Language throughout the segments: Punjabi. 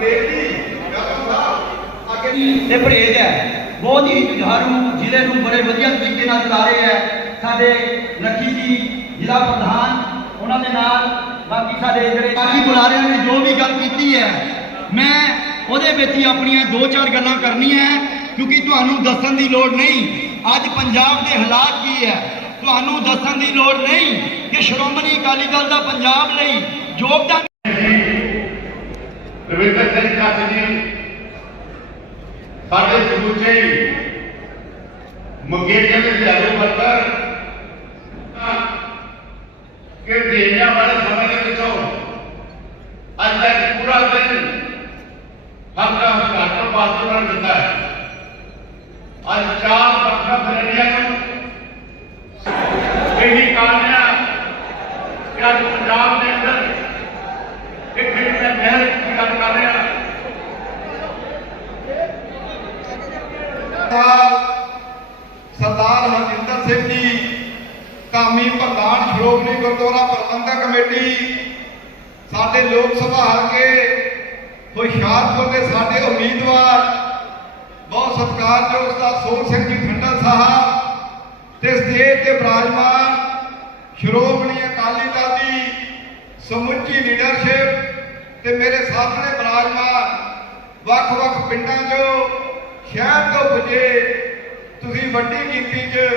ਤੇ ਹੈ। ਬਹੁਤ ਹੀ ਜੁਝਾਰੂ ਜ਼ਿਲ੍ਹੇ ਨੂੰ ਬੜੇ ਵਧੀਆ ਤਰੀਕੇ ਨਾਲ ਚਲਾ ਰਹੇ ਹੈ। ਸਾਡੇ ਲੱਖੀ ਜੀ ਜ਼ਿਲ੍ਹਾ ਪ੍ਰਧਾਨ, ਉਹਨਾਂ ਦੇ ਨਾਲ ਬਾਕੀ ਸਾਡੇ ਜਿਹੜੇ ਬਾਕੀ ਬੁਲਾਰਿਆਂ ਨੇ ਜੋ ਵੀ ਗੱਲ ਕੀਤੀ ਹੈ, ਮੈਂ ਉਹਦੇ ਵਿੱਚ ਹੀ ਆਪਣੀਆਂ ਦੋ ਚਾਰ ਗੱਲਾਂ ਕਰਨੀਆਂ ਕਿਉਂਕਿ ਤੁਹਾਨੂੰ ਦੱਸਣ ਦੀ ਲੋੜ ਨਹੀਂ। ਅੱਜ ਪੰਜਾਬ ਦੇ ਹਾਲਾਤ ਕੀ ਹੈ? ਤੁਹਾਨੂੰ ਦੱਸਣ ਦੀ ਲੋੜ ਨਹੀਂ ਕਿ ਸ਼੍ਰੋਮਣੀ ਅਕਾਲੀ ਦਲ ਦਾ ਪੰਜਾਬ ਲਈ ਯੋਗਦਾਨ ਰਵਿੰਦਰ ਸਿੰਘ ਕੱਟ ਜੀ ਸਾਡੇ ਸਮੁੱਚੇ ਮੰਗੇਰੀਆਂ ਦੇ ਲਿਆਵੇ ਵਰਕਰ ਕਿ ਦੇਣਿਆਂ ਵਾਲੇ ਸਮੇਂ ਦੇ ਵਿੱਚੋਂ ਅੱਜ ਤੱਕ ਪੂਰਾ ਦਿਨ ਹੱਕਾਂ ਹਜ਼ਾਰਾਂ ਬਾਤ ਕਰਨ ਦਿੰਦਾ ਹੈ ਅੱਜ ਚਾਰ ਪੱਖਾਂ ਫਿਰਨੀਆਂ ਨੂੰ ਇਹੀ ਕਾਰਨ ਹੈ ਕਿ ਅੱਜ ਪੰਜਾਬ ਦੇ ਅੰਦਰ ਇੱਕ ਮਿੰਟ ਮੈਂ ਮਹਿਲ ਦੀ ਗੱਲ ਕਰ ਰਿਹਾ ਸਰਦਾਰ ਹਰਜਿੰਦਰ ਸਿੰਘ ਜੀ ਕਾਮੀ ਪ੍ਰਧਾਨ ਸ਼੍ਰੋਮਣੀ ਗੁਰਦੁਆਰਾ ਪ੍ਰਬੰਧਕ ਕਮੇਟੀ ਸਾਡੇ ਲੋਕ ਸਭਾ ਹਲਕੇ ਹੁਸ਼ਿਆਰਪੁਰ ਦੇ ਸਾਡੇ ਉਮੀਦਵਾਰ, ਬਹੁਤ ਸਤਿਕਾਰਯੋਗ ਉਸਤਾਦ ਸੋਹਣ ਸਿੰਘ ਜੀ ਠੰਡਲ ਸਾਹਿਬ ਤੇ ਸਟੇਜ ਤੇ ਬਿਰਾਜਮਾਨ ਸ਼੍ਰੋਮਣੀ ਅਕਾਲੀ ਦਲ ਦੀ ਸਮੁੱਚੀ ਲੀਡਰਸ਼ਿਪ ਤੇ ਮੇਰੇ ਸਾਹਮਣੇ ਬਿਰਾਜਮਾਨ ਵੱਖ-ਵੱਖ ਪਿੰਡਾਂ 'ਚੋਂ, ਸ਼ਹਿਰ ਤੋਂ ਪੁੱਜੇ ਤੁਸੀਂ ਵੱਡੀ ਗਿਣਤੀ 'ਚ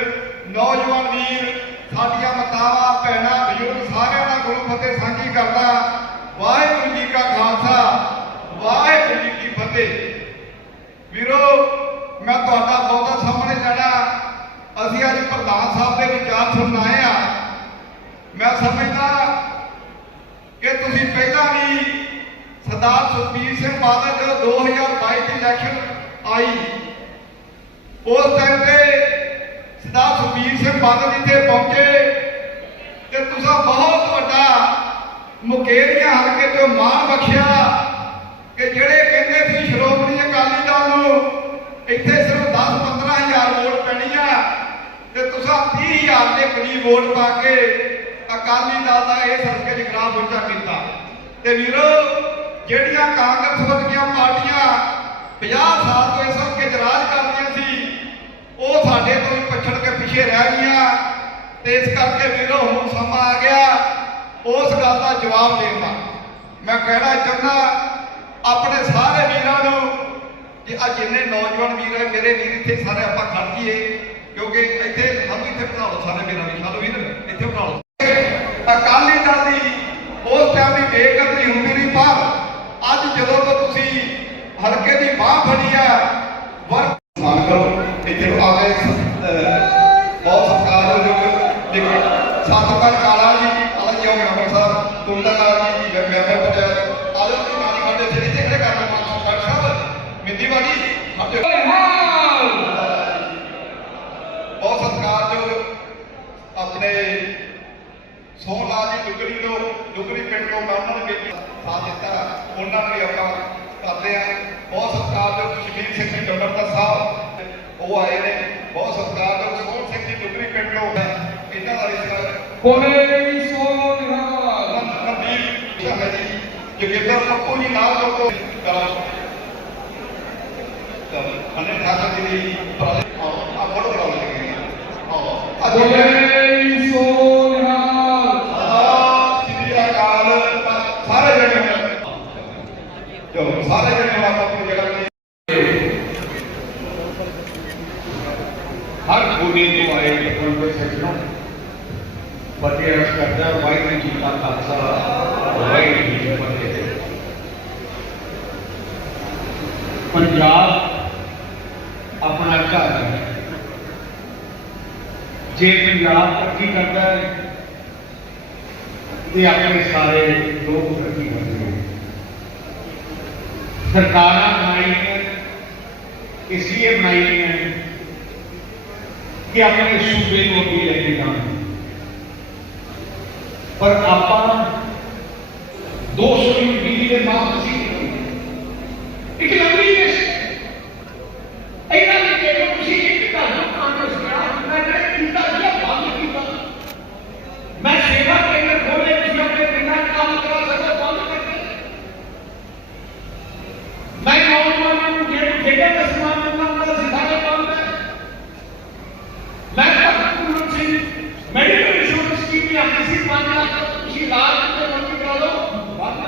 ਨੌਜਵਾਨ ਵੀਰ ਸਾਡੀਆਂ ਮਾਤਾਵਾਂ, ਭੈਣਾਂ, ਬਜ਼ੁਰਗ ਸਾਰਿਆਂ ਨਾਲ ਗੁਰੂ ਫਤਿਹ ਸਾਂਝੀ ਕਰਦਾ। ਵਾਹਿਗੁਰੂ ਜੀ ਕਾ ਖਾਲਸਾ, ਵਾਹਿਗੁਰੂ ਜੀ ਕੀ ਫਤਿਹ। ਵੀਰੋ, ਮੈਂ ਤੁਹਾਡਾ ਬਹੁਤਾ ਸਾਹਮਣੇ ਜਾਣਾ ਅਸੀਂ ਅੱਜ ਪ੍ਰਧਾਨ ਸਾਹਿਬ ਦੇ ਵਿਚਾਰ ਸੁਣਨ ਆਏ ਆ ਮੈਂ ਸਮਝਦਾ ਕਿ ਤੁਸੀਂ ਪਹਿਲਾਂ ਵੀ ਸਰਦਾਰ ਸੁਖਬੀਰ ਸਿੰਘ ਬਾਦਲ ਜਦੋਂ 2022 ਦੀ ਇਲੈਕਸ਼ਨ ਆਈ, ਉਸ ਟਾਈਮ ਤੇ ਸਰਦਾਰ ਸੁਖਬੀਰ ਸਿੰਘ ਬਾਦਲ ਜਿੱਥੇ ਪਹੁੰਚੇ ਤੇ ਤੁਸੀਂ ਬਹੁਤ ਵੱਡਾ ਮੁਕੇਰੀਆਂ ਹਲਕੇ ਤੋਂ ਮਾਣ ਬਖਸ਼ਿਆ ਕਿ ਜਿਹੜੇ ਕਹਿੰਦੇ ਸੀ ਸ਼੍ਰੋਮਣੀ ਅਕਾਲੀ ਦਲ ਨੂੰ, ਇੱਥੇ ਸਿਰਫ 10-15000 ਵੋਟ ਪੈਣੀ ਆ ਤੇ ਤੁਸੀਂ 30000 ਦੇ ਕਰੀਬ ਵੋਟ ਪਾ ਕੇ ਅਕਾਲੀ ਦਲ ਦਾ ਇਹ ਹਲਕੇ ਚ ਖਿਲਾਫ਼ ਉੱਚਾ ਕੀਤਾ। ਤੇ ਵੀਰੋ, ਜਿਹੜੀਆਂ ਕਾਂਗਰਸ ਵਰਗੀਆਂ ਪਾਰਟੀਆਂ 50 ਸਾਲ ਤੋਂ ਇਸ ਹਲਕੇ ਚ ਰਾਜ ਕਰਦੀਆਂ ਉਹ ਸਾਡੇ ਤੋਂ ਵੀ ਪਛੜ ਕੇ ਪਿੱਛੇ ਰਹਿ ਗਈਆਂ। ਤੇ ਇਸ ਕਰਕੇ ਵੀਰੋ ਹੁਣ ਸਮਾਂ ਆ ਗਿਆ। ਉਸ ਗੱਲ ਦਾ ਜਵਾਬ ਦੇਣ ਦਾ। ਮੈਂ ਕਹਿਣਾ ਚਾਹੁੰਦਾ, ਆਪਣੇ ਸਾਰੇ ਵੀਰਾਂ ਨੂੰ ਕਿ ਆ ਜਿੰਨੇ ਨੌਜਵਾਨ ਵੀਰ ਹੈ, ਮੇਰੇ ਵੀਰ ਇੱਥੇ ਸਾਰੇ ਆਪਾਂ ਖੜ ਜੀਏ ਕਿਉਂਕਿ ਇੱਥੇ ਸਭ ਇੱਥੇ ਬਣਾ ਲਓ, ਸਾਰੇ ਮੇਰਾ ਵੀ ਚਲੋ ਵੀਰ, ਇੱਥੇ ਬਣਾ ਲਓ। ਅਕਾਲੀ ਦਲ ਦੀ ਉਸ ਟਾਈਮ ਦੀ ਬੇਕਦਰੀ ਹੁੰਦੀ ਨਹੀਂ, ਪਰ ਅੱਜ ਜਦੋਂ ਤੋਂ ਤੁਸੀਂ ਹਲਕੇ ਦੀ ਬਾਹ ਫੜੀ ਆ ਵਰ ਸਮਾਨ ਕਰੋ। ਇੱਥੇ ਆ ਗਏ ਬਹੁਤ ਸਤਿਕਾਰਯੋਗ ਦੇਖੋ ਸਤਿਕਾਰ ਕਾਲਾ ਜੀ ਕਾਲਾ ਜੀ ਹੋਗੇ ਅੰਮ੍ਰਿਤ ਸਾਹਿਬ ਤੁੰਦਾ ਕਾਲਾ ਜੀ ਮੈਂ ਪੰਚਾਇਤ ਆਲੋ ਦੀ ਮਾਨੀ ਖੜੇ ਇੱਥੇ ਇੱਥੇ ਖੜੇ ਕਰਨਾ ਮਾਨ ਡਾਕਟਰ ਸਾਹਿਬ ਮਿੰਦੀ ਵਾਲੀ ਸਾਡੇ ਬਹੁਤ ਸਤਿਕਾਰਯੋਗ ਆਪਣੇ ਸੋਹਣ ਲਾਲ ਜੀ ਦੁਗਰੀ ਤੋਂ ਦੁਗਰੀ ਪਿੰਡ ਤੋਂ ਮੈਂ ਉਹਨਾਂ ਵਿੱਚ ਸਾਥ ਦਿੱਤਾ। ਉਹਨਾਂ ਨੂੰ ਵੀ ਆਪਾਂ ਕਰਦੇ ਆ ਬਹੁਤ ਸਤਿਕਾਰਯੋਗ ਕਸ਼ਮੀਰ ਸਿੰਘ ਜੀ ਡਾਕਟਰ ਸਾਹਿਬ ਉਹ ਆਏ ਨੇ ਬਹੁਤ ਸਤਿਕਾਰਯੋਗ ਸੋਹਣ ਸਿੰਘ ਜੀ ਦੁਗਰੀ ਪਿੰਡ ਤੋਂ ਇਹਨਾਂ ਦਾ ਰਿਸ਼ਤਾ ਕੋਈ ਸੋਨਹਾਲ ਨਵਦੀਪ ਸ਼ਾਹ ਜੀ ਜਗਿੰਦਰ ਪੱਪੂ ਜੀ ਨਾਲ ਜੋ ਕੋ ਕਰਾਂ ਅਨੇ ਠਾਕਰ ਜੀ ਦੀ ਆ ਫੋਟੋ ਕਰਾਉਣ ਲੱਗੇ ਆ ਕੋਈ ਸੋਨਹਾਲ ਸ੍ਰੀ ਅਕਾਲ ਸਾਰੇ ਜਣੇ ਚਲੋ ਸਾਰੇ ਜਣੇ ਆਪਾਂ ਆਪਣੀ ਜਗ੍ਹਾ ਤੇ ਹਰ ਕੋਨੇ ਤੋਂ ਆਏ ਲਖਨਪੁਰ ਸੱਜਣੋਂ ਫਤਿਹ ਅਰਜ਼ ਕਰਦਾ ਵਾਹਿਗੁਰੂ ਜੀ ਕਾ ਖਾਲਸਾ ਵਾਹਿਗੁਰੂ ਜੀ ਕੀ ਫਤਿਹ ਪੰਜਾਬ ਆਪਣਾ ਘਰ ਹੈ ਜੇ ਪੰਜਾਬ ਤਰੱਕੀ ਕਰਦਾ ਹੈ ਤੇ ਆਪਣੇ ਸਾਰੇ ਲੋਕ ਤਰੱਕੀ ਕਰਦੇ ਨੇ ਸਰਕਾਰਾਂ ਬਣਾਈਆਂ ਇਸ ਲਈ ਬਣਾਈਆਂ ਕਿ ਆਪਣੇ ਸੂਬੇ ਨੂੰ ਅੱਗੇ ਲੈ ਕੇ ਜਾਣ ਪਰ ਆਪਾਂ 220 ਦੇ ਮਾਪ ਸੀ ਇੱਕ ਲੰਬੀ ਲਿਸਟ ਇਹਨਾਂ ਨੇ ਕਿਹਾ ਤੁਸੀਂ ਇੱਕ ਘਰ ਨੂੰ ਕਾਂਗਰਸ ਗਿਆ ਮੈਂ ਕਿਹਾ ਕੀਤਾ ਗਿਆ ਬੰਦ ਕੀਤਾ ਮੈਂ ਸੇਵਾ ਕੇਂਦਰ ਖੋਲੇ ਤੁਸੀਂ ਆਪਣੇ ਪਿੰਡਾਂ 'ਚ ਕੰਮ ਕਰਾ ਸਕਦੇ ਹੋ, ਬੰਦ ਕਰਕੇ ਮੈਂ ਨੌਜਵਾਨਾਂ ਨੂੰ ਜਿਹੜੇ ਜਿਹੜੇ ਦਾ ਸਮਾਨ ਦਿੰਦਾ ਹੁੰਦਾ ਸੀ ਸਾਰੇ ਬੰਦ ਹੈ ਸੀ 5 ਲੱਖ ਤੁਸੀਂ ਲਾ ਦਿੱਤੇ ਮਰਜ਼ੀ ਕਰਾ ਲਓ ਬੰਦ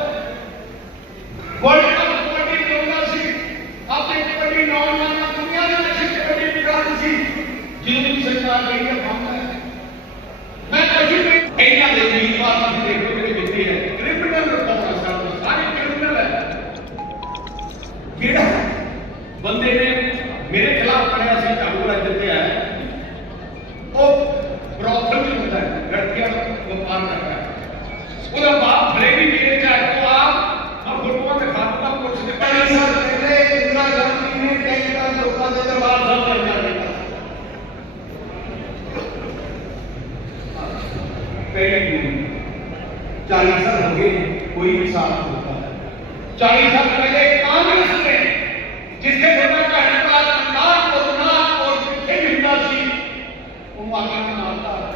ਵਰਲਡ ਕੱਪ ਕਬੱਡੀ ਚਾਹੁੰਦਾ ਸੀ ਆਪਣੇ ਕਬੱਡੀ ਨੌਜਵਾਨਾਂ ਦੁਨੀਆ ਦੇ ਵਿੱਚ ਕਬੱਡੀ ਨਿਕਾਲ ਸੀ ਜਿਹਨੂੰ ਵੀ ਸਰਕਾਰ ਗਈ ਹੈ ਬੰਦ ਹੈ ਮੈਂ ਕੁਝ ਵੀ ਇਹਨਾਂ ਦੇ ਉਮੀਦਵਾਰ ਤੁਸੀਂ ਦੇਖੋ ਜਿਹੜੇ ਜਿੱਤੇ ਹੈ ਕ੍ਰਿਮੀਨਲ ਰਿਪੋਰਟ ਸਾਹਿਬ ਸਾਰੇ ਕ੍ਰਿਮੀਨਲ ਹੈ ਕਿਹੜਾ ਬੰਦੇ ਨੇ ਮੇਰੇ ਖਿਲਾਫ ਪੜਿਆ ਸੀ ਚਾਲੂ ਕਰ ਦਿੱਤੇ ਹੈ ਉਹ ਬ੍ਰੋਥਲ ਵੀ ਹੁੰਦਾ ਹੈ ਲੜਕੀਆਂ ਦਾ ਵਪਾਰ ਕਰਦਾ ਹੈ ਉਹਦਾ ਬਾਪ ਭਲੇ ਵੀ ਮੇਰੇ ਚਾਹ ਤੋਂ ਆਪ ਹਮ ਫੋਟੋਆਂ ਦੇ ਖਾਤ ਦਾ ਕੁਝ ਦਿੱਤਾ ਨਹੀਂ ਸਾਲ ਪਹਿਲੇ ਇੰਨਾ ਗੰਦ ਨੇ ਕਈ ਤਾਂ ਲੋਕਾਂ ਦੇ ਦਰਬਾਰ ਸਾਹਿਬ ਲੈ ਜਾਂਦੇ ਕਈ 40 ਸਾਲ ਹੋ ਗਏ ਕੋਈ ਇਨਸਾਨ ਨਹੀਂ ਹੋता 40 ਸਾਲ ਪਹਿਲੇ ਕਾਂਗਰਸ ਨੇ ਜਿੱਥੇ ਤੁਹਾਡਾ ਭੈਣ ਭਰਾ ਕੰਦਾਰ ਕੋਨਾ ਔਰ ਜਿੱਥੇ ਵੀ ਹੁੰਦਾ ਸੀ ਉਹ ਆਗਿਆ ਮਾਰਦਾ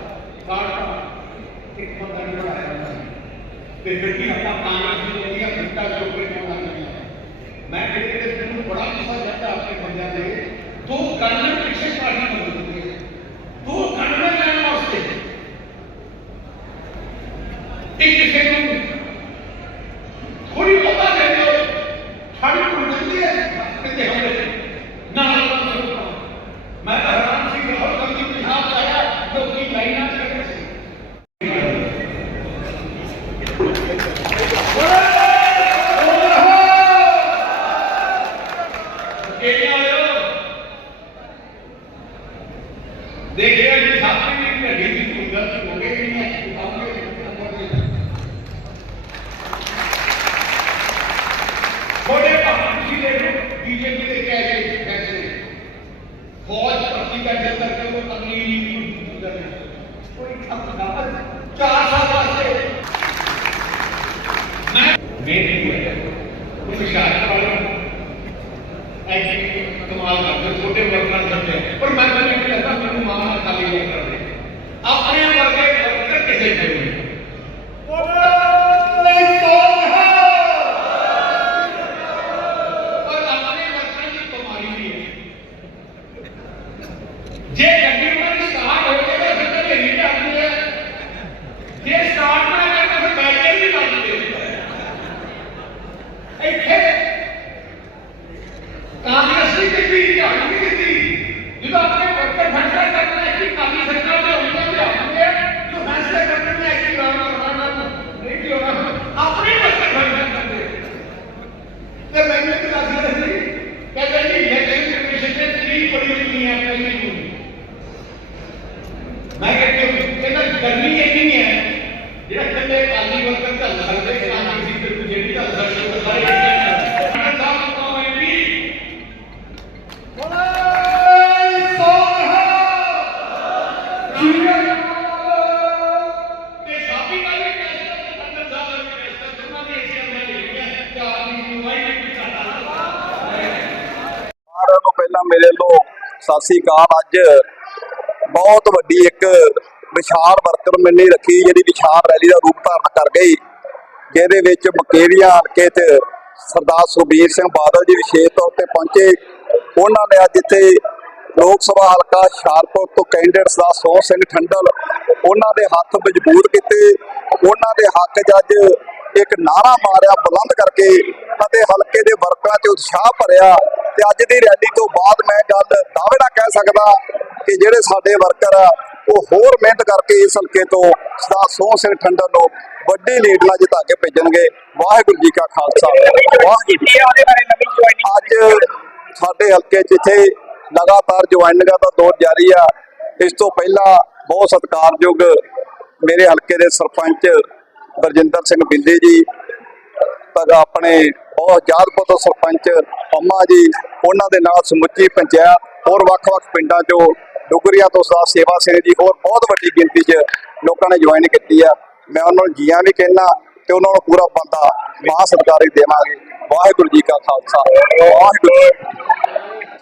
ਕਾਟਾ ਇੱਕ ਬੰਦਾ ਨਹੀਂ ਬਣਾਇਆ ਹੁੰਦਾ ਸੀ ਤੇ ਫਿਰ ਵੀ ਆਪਾਂ ਕਾਂਗਰਸ ਦੀ ਜਿਹੜੀਆਂ ਫਿੱਟਾ ਜੋ ਕੇ ਪਾਉਣਾ ਨਹੀਂ ਮੈਂ ਕਿਤੇ ਕਿਤੇ ਮੈਨੂੰ ਬੜਾ ਗੁੱਸਾ ਜਾਂਦਾ ਆਪਣੇ ਬੰਦਿਆਂ ਦੇ ਦੋ ਗਨਮੈਨ ਪਿੱਛੇ ਪਾਰਟੀ ਬਦਲਦੀ ਹੈ ਦੋ ਗਨਮੈਨ ਲੈਣ ਵਾਸਤੇ ਇੱਕ ਕਿਸੇ ਨੂੰ ਥੋੜੀ ਪਤਾ ਦੇ ਦਿਓ ਸਾਡੀ ਕੋਈ ਜਲਦੀ ਹੈ ਕਿਤੇ ਹਮਲੇ ਨਾ ਮੈਂ ਤਾਂ ਹੈਰਾਨ ਸੀ ਕਿ ਹਰ ਕੋਈ ਪੰਜਾਬ ਆਇਆ ਲੋਕੀ ਲਾਈਨਾਂ ਚ ਖੜੇ ਸੀ ਕਿਹੜੇ ਆਇਓ ਦੇਖਿਆ ਜੀ ਸਾਹਮਣੇ ਵੀ ਘੜੀ ਦੀ ਕੋਈ ਗੱਲ ਹੋ ਗਈ ਨਹੀਂ ਹੈ ਆਉਂਦੇ ਥੋੜੇ ਭਾਵੇਂ ਤੁਸੀਂ ਦੇਖੋ ਬੀਜੇਪੀ ਦੇ ਕਹਿ ਰਹੇ ਫੈਸਲੇ ਫੌਜ ਭਰਤੀ ਦਾ ਜਦ ਤੱਕ ਉਹ ਅਗਲੀ ਨਹੀਂ ਹੁੰਦਾ ਕੋਈ ਖਤਮ ਚਾਰ ਸਾਲ ਵਾਸਤੇ ਮੈਂ ਵੇਟ ਹੋਇਆ ਉਹ ਸ਼ਾਇਦ ਵਾਲੇ ਐਡੀ ਕਮਾਲ ਕਰਦੇ ਛੋਟੇ ਵਰਕਰਾਂ ਕਰਦੇ ਪਰ ਮੈਂ ਤਾਂ ਇਹ ਕਹਿੰਦਾ ਮੈਨੂੰ ਮਾਮਾ ਖਾਲੀ ਨਹੀਂ ਕਰਦੇ ਆਪਣੇ ਵਰਗੇ ਵਰਕਰ ਕਿਸੇ ਕੋਲ ਨਹੀਂ ਪਰ ਆਪਣੇ ਵਰਕਰਾਂ ਦੀ ਕਮਾਈ ਵੀ ਹੈ ਜੇ ਗੱਡੀ ਉਹਨਾਂ ਦੀ ਸਟਾਰਟ ਹੋ ਜਾਵੇ ਤਾਂ ਫਿਰ ਤਾਂ ਨਹੀਂ ਜਾਂਦੀ ਹੈ ਜੇ ਸਟਾਰਟ ਨਾ ਕਰੇ ਤਾਂ ਫਿਰ ਬੈਟਰੀ ਵੀ ਲੱਗਦੀ ਹੈ ਇੱਥੇ ਕਾਂਗਰਸ ਮੇਰੇ ਵੱਲੋਂ ਸਤਿ ਸ੍ਰੀ ਅਕਾਲ। ਅੱਜ ਬਹੁਤ ਵੱਡੀ ਇੱਕ ਵਿਸ਼ਾਲ ਵਰਕਰ ਮਿਲਣੀ ਰੱਖੀ, ਜਿਹੜੀ ਵਿਸ਼ਾਲ ਰੈਲੀ ਦਾ ਰੂਪ ਧਾਰਨ ਕਰ ਗਈ, ਜਿਹਦੇ ਵਿੱਚ ਮਕੇਰੀਆਂ ਹਲਕੇ 'ਚ ਸਰਦਾਰ ਸੁਖਬੀਰ ਸਿੰਘ ਬਾਦਲ ਜੀ ਵਿਸ਼ੇਸ਼ ਤੌਰ ਤੇ ਪਹੁੰਚੇ। ਉਹਨਾਂ ਨੇ ਅੱਜ ਇੱਥੇ ਲੋਕ ਸਭਾ ਹਲਕਾ ਹੁਸ਼ਿਆਰਪੁਰ ਤੋਂ ਕੈਂਡੀਡੇਟ ਦਾ ਸੋਹ ਸਿੰਘ ਠੰਡਲ, ਉਹਨਾਂ ਦੇ ਹੱਥ ਮਜ਼ਬੂਤ ਕੀਤੇ। ਉਹਨਾਂ ਦੇ ਹੱਕ 'ਚ ਅੱਜ ਇੱਕ ਨਾਰਾ ਮਾਰਿਆ ਬੁਲੰਦ ਕਰਕੇ ਅਤੇ ਹਲਕੇ ਦੇ ਵਰਕਰਾਂ 'ਚ ਉਤਸ਼ਾਹ ਭਰਿਆ ਤੇ ਅੱਜ ਦੀ ਰੈਲੀ ਤੋਂ ਬਾਅਦ ਮੈਂ ਗੱਲ ਦਾਅਵੇ ਨਾਲ ਕਹਿ ਸਕਦਾ ਕਿ ਜਿਹੜੇ ਸਾਡੇ ਵਰਕਰ ਆ ਉਹ ਹੋਰ ਮਿਹਨਤ ਕਰਕੇ ਇਸ ਹਲਕੇ ਤੋਂ ਸਰਦਾਰ ਸੋਹ ਸਿੰਘ ਠੰਡਲ ਨੂੰ ਵੱਡੀ ਲੀਡ ਨਾਲ ਜਿਤਾ ਕੇ ਭੇਜਣਗੇ ਵਾਹਿਗੁਰੂ ਜੀ ਕਾ ਖਾਲਸਾ ਵਾਹਿਗੁਰੂ। ਅੱਜ ਸਾਡੇ ਹਲਕੇ ਇੱਥੇ ਲਗਾਤਾਰ ਜੁਆਇਨਿੰਗਾਂ ਦਾ ਦੌਰ ਜਾਰੀ ਆ ਇਸ ਤੋਂ ਪਹਿਲਾਂ ਬਹੁਤ ਸਤਿਕਾਰਯੋਗ ਮੇਰੇ ਹਲਕੇ ਦੇ ਸਰਪੰਚ ਬਰਜਿੰਦਰ ਸਿੰਘ ਬਿੰਦੇ ਜੀ ਤੱਕ ਆਪਣੇ ਬਹੁਤ ਜਾਦਪੁਰ ਤੋਂ ਸਰਪੰਚ ਅੰਮਾ ਜੀ, ਉਹਨਾਂ ਦੇ ਨਾਲ ਸਮੁੱਚੀ ਪੰਚਾਇਤ, ਹੋਰ ਵੱਖ-ਵੱਖ ਪਿੰਡਾਂ 'ਚੋਂ ਡੁਗਰੀਆਂ ਤੋਂ ਸਰਦਾਰ ਸੇਵਾ ਸਿੰਘ ਜੀ, ਹੋਰ ਬਹੁਤ ਵੱਡੀ ਗਿਣਤੀ 'ਚ ਲੋਕਾਂ ਨੇ ਜੁਆਇਨ ਕੀਤੀ ਆ। ਮੈਂ ਉਹਨਾਂ ਨੂੰ ਜੀਆਂ ਵੀ ਕਹਿਣਾ ਤੇ ਉਹਨਾਂ ਨੂੰ ਪੂਰਾ ਬੰਦਾ ਮਾਂ ਸਤਿਕਾਰੀ ਦੇਵਾਂਗੇ। ਵਾਹਿਗੁਰੂ ਜੀ ਕਾ ਖਾਲਸਾ। ਵਾਹਿਗੁਰੂ